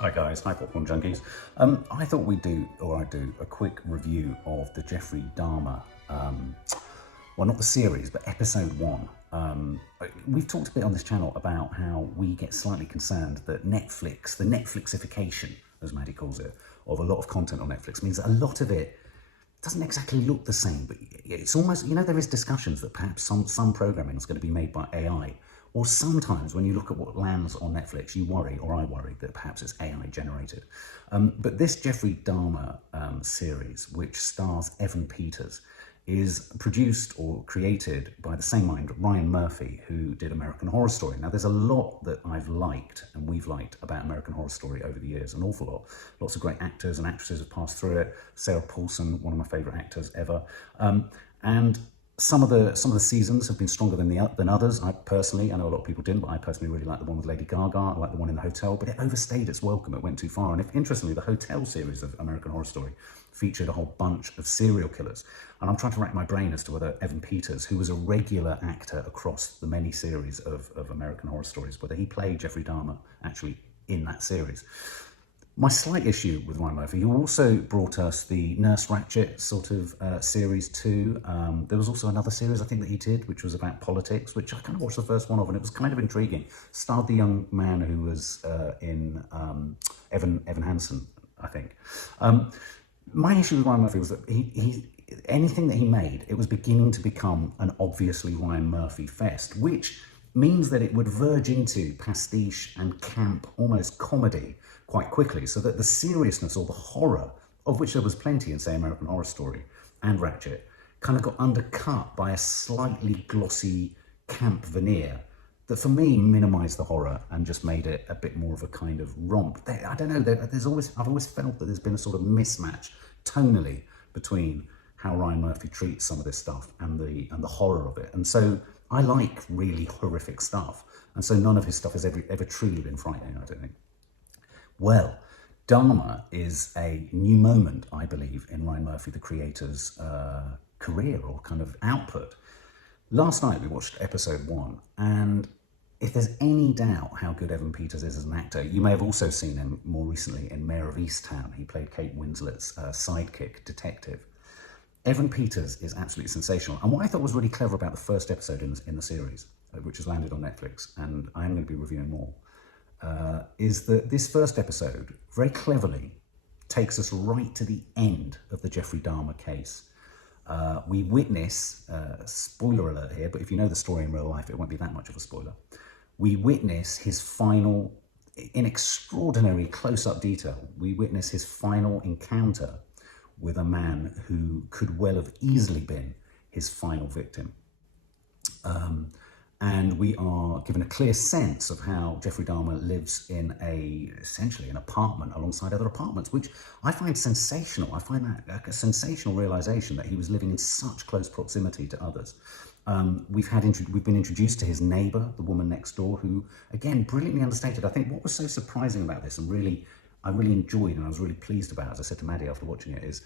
Hi guys, hi Popcorn Junkies. I thought I'd do a quick review of the Jeffrey Dahmer, well, not the series, but episode 1. We've talked a bit on this channel about how we get slightly concerned that Netflix, the Netflixification, as Maddie calls it, of a lot of content on Netflix means that a lot of it doesn't exactly look the same, but it's almost, you know, there is discussions that perhaps some programming is going to be made by AI. Or sometimes when you look at what lands on Netflix, you worry, or I worry, that perhaps it's AI generated. But this Jeffrey Dahmer series, which stars Evan Peters, is produced or created by the same mind, Ryan Murphy, who did American Horror Story. Now, there's a lot that I've liked and we've liked about American Horror Story over the years, an awful lot. Lots of great actors and actresses have passed through it. Sarah Paulson, one of my favourite actors ever. And some of the seasons have been stronger than others. I know a lot of people didn't, but I personally really like the one with Lady Gaga. I like the one in the hotel, but it overstayed its welcome. It went too far. And interestingly, the hotel series of American Horror Story featured a whole bunch of serial killers. And I'm trying to rack my brain as to whether Evan Peters, who was a regular actor across the many series of American Horror Stories, whether he played Jeffrey Dahmer actually in that series. My slight issue with Ryan Murphy, who also brought us the Nurse Ratched sort of series too. There was also another series I think that he did, which was about politics, which I kind of watched the first one of, and it was kind of intriguing. Starred the young man who was in Evan Hansen, I think. My issue with Ryan Murphy was that he anything that he made, it was beginning to become an obviously Ryan Murphy fest, which means that it would verge into pastiche and camp, almost comedy, quite quickly, so that the seriousness or the horror, of which there was plenty in, say, American Horror Story and Ratched, kind of got undercut by a slightly glossy camp veneer that, for me, minimised the horror and just made it a bit more of a kind of romp. I don't know, I've always felt that there's been a sort of mismatch tonally between how Ryan Murphy treats some of this stuff and the horror of it. And so I like really horrific stuff, and so none of his stuff has ever truly been frightening, I don't think. Well, Dahmer is a new moment, I believe, in Ryan Murphy, the creator's career or kind of output. Last night we watched episode 1, and if there's any doubt how good Evan Peters is as an actor, you may have also seen him more recently in Mayor of Easttown. He played Kate Winslet's sidekick detective. Evan Peters is absolutely sensational. And what I thought was really clever about the first episode in the series, which has landed on Netflix, and I am going to be reviewing more, is that this first episode very cleverly takes us right to the end of the Jeffrey Dahmer case. We witness, spoiler alert here, but if you know the story in real life, it won't be that much of a spoiler. We witness his final, in extraordinary close-up detail, we witness his final encounter with a man who could well have easily been his final victim. And we are given a clear sense of how Jeffrey Dahmer lives in essentially an apartment alongside other apartments, which I find sensational. I find that a sensational realization that he was living in such close proximity to others. We've been introduced to his neighbor, the woman next door, who, again, brilliantly understated. I think what was so surprising about this, and I really enjoyed and I was really pleased about, as I said to Maddie after watching it, is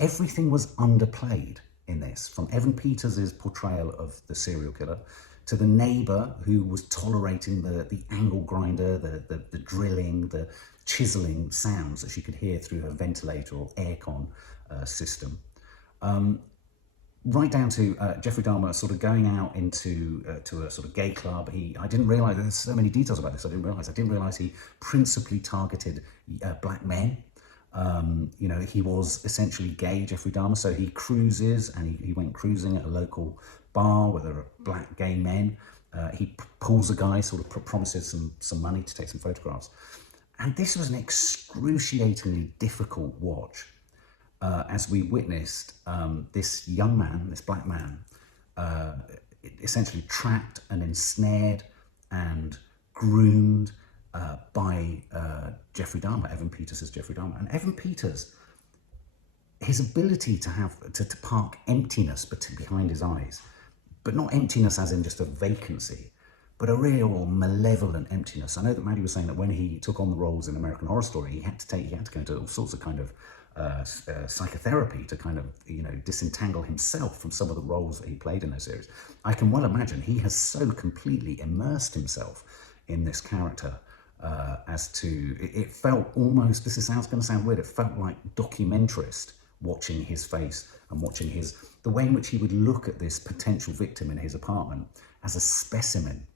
everything was underplayed in this, from Evan Peters' portrayal of the serial killer to the neighbour who was tolerating the angle grinder, the drilling, the chiselling sounds that she could hear through her ventilator or aircon system. Right down to Jeffrey Dahmer sort of going out into to a sort of gay club. I didn't realise, there's so many details about this, I didn't realise he principally targeted black men. You know, he was essentially gay, Jeffrey Dahmer, so he cruises, and he went cruising at a local bar where there are black gay men. He pulls a guy, sort of promises some money to take some photographs. And this was an excruciatingly difficult watch, as we witnessed this young man, this black man, essentially trapped and ensnared and groomed by Jeffrey Dahmer, Evan Peters as Jeffrey Dahmer. And Evan Peters, his ability to park emptiness behind his eyes, but not emptiness as in just a vacancy, but a real malevolent emptiness. I know that Maddie was saying that when he took on the roles in American Horror Story, he had to go into all sorts of kind of psychotherapy to kind of, you know, disentangle himself from some of the roles that he played in those series. I can well imagine he has so completely immersed himself in this character as to, it felt almost, this is going to sound weird, it felt like documentarist, watching his face and watching the way in which he would look at this potential victim in his apartment as a specimen.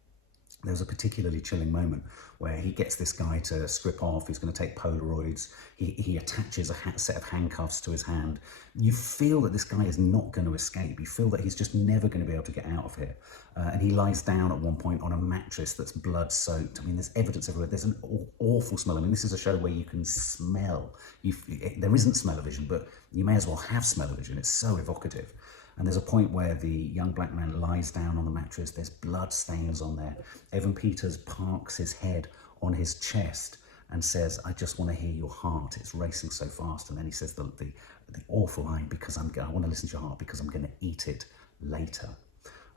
There was a particularly chilling moment where he gets this guy to strip off. He's going to take Polaroids. He attaches a set of handcuffs to his hand. You feel that this guy is not going to escape. You feel that he's just never going to be able to get out of here. And he lies down at one point on a mattress that's blood soaked. I mean, there's evidence everywhere. There's an awful smell. I mean, this is a show where you can smell. There isn't smell-o-vision, but you may as well have smell-o-vision. It's so evocative. And there's a point where the young black man lies down on the mattress. There's blood stains on there. Evan Peters parks his head on his chest and says, "I just want to hear your heart. It's racing so fast." And then he says the awful line, I want to listen to your heart because I'm going to eat it later.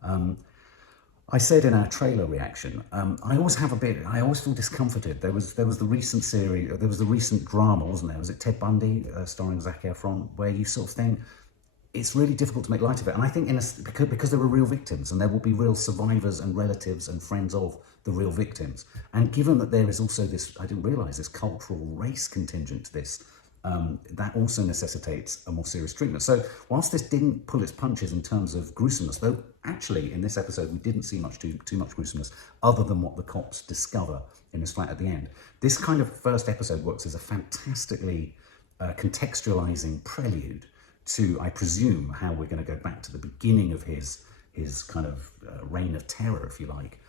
I said in our trailer reaction, I always feel discomforted. There was the recent series, there was the recent drama, wasn't there? Was it Ted Bundy, starring Zac Efron, where you sort of think, it's really difficult to make light of it. And I think because there were real victims and there will be real survivors and relatives and friends of the real victims. And given that there is also this, I didn't realise, this cultural race contingent to this, that also necessitates a more serious treatment. So whilst this didn't pull its punches in terms of gruesomeness, though actually in this episode we didn't see too much gruesomeness other than what the cops discover in his flat at the end. This kind of first episode works as a fantastically contextualising prelude to, I presume, how we're going to go back to the beginning of his kind of reign of terror, if you like,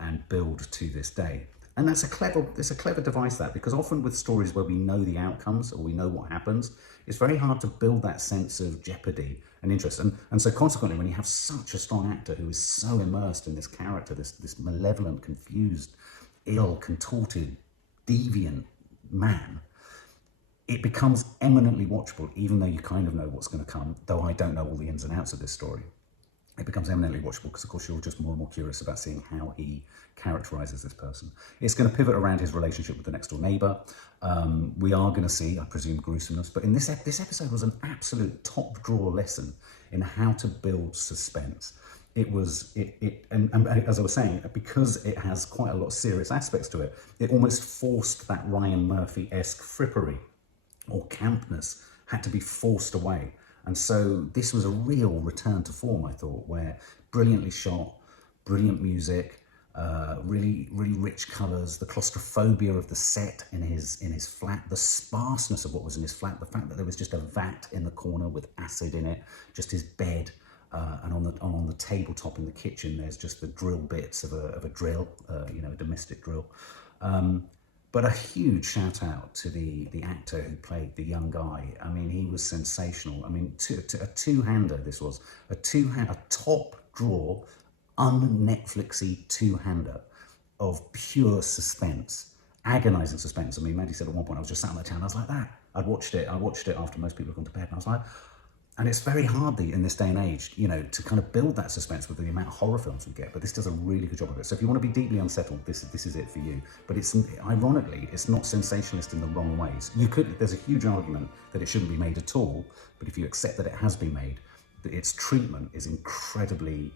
and build to this day. And it's a clever device, that, because often with stories where we know the outcomes or we know what happens, it's very hard to build that sense of jeopardy and interest. And so consequently, when you have such a strong actor who is so immersed in this character, this malevolent, confused, ill, contorted, deviant man, it becomes eminently watchable, even though you kind of know what's going to come, though I don't know all the ins and outs of this story. It becomes eminently watchable because, of course, you're just more and more curious about seeing how he characterises this person. It's going to pivot around his relationship with the next-door neighbour. We are going to see, I presume, gruesomeness. But in this episode was an absolute top-drawer lesson in how to build suspense. And as I was saying, because it has quite a lot of serious aspects to it, it almost forced that Ryan Murphy-esque frippery or campness had to be forced away. And so this was a real return to form, I thought, where brilliantly shot, brilliant music, really rich colours, the claustrophobia of the set in his flat, the sparseness of what was in his flat, the fact that there was just a vat in the corner with acid in it, just his bed, and on the tabletop in the kitchen there's just the drill bits of a drill, a domestic drill. But a huge shout out to the actor who played the young guy. I mean, he was sensational. I mean, a two-hander this was. A top drawer, un-Netflixy two-hander of pure suspense, agonising suspense. I mean, Maddie said at one point, I was just sat on the town, I was like that. I watched it after most people had gone to bed, and I was like, and it's very hard in this day and age, to kind of build that suspense with the amount of horror films we get. But this does a really good job of it. So if you want to be deeply unsettled, this is it for you. But ironically, it's not sensationalist in the wrong ways. There's a huge argument that it shouldn't be made at all. But if you accept that it has been made, that its treatment is incredibly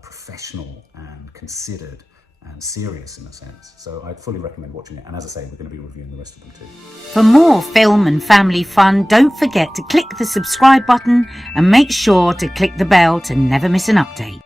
professional and considered and serious in a sense. So I'd fully recommend watching it. And as I say, we're going to be reviewing the rest of them too. For more film and family fun, don't forget to click the subscribe button and make sure to click the bell to never miss an update.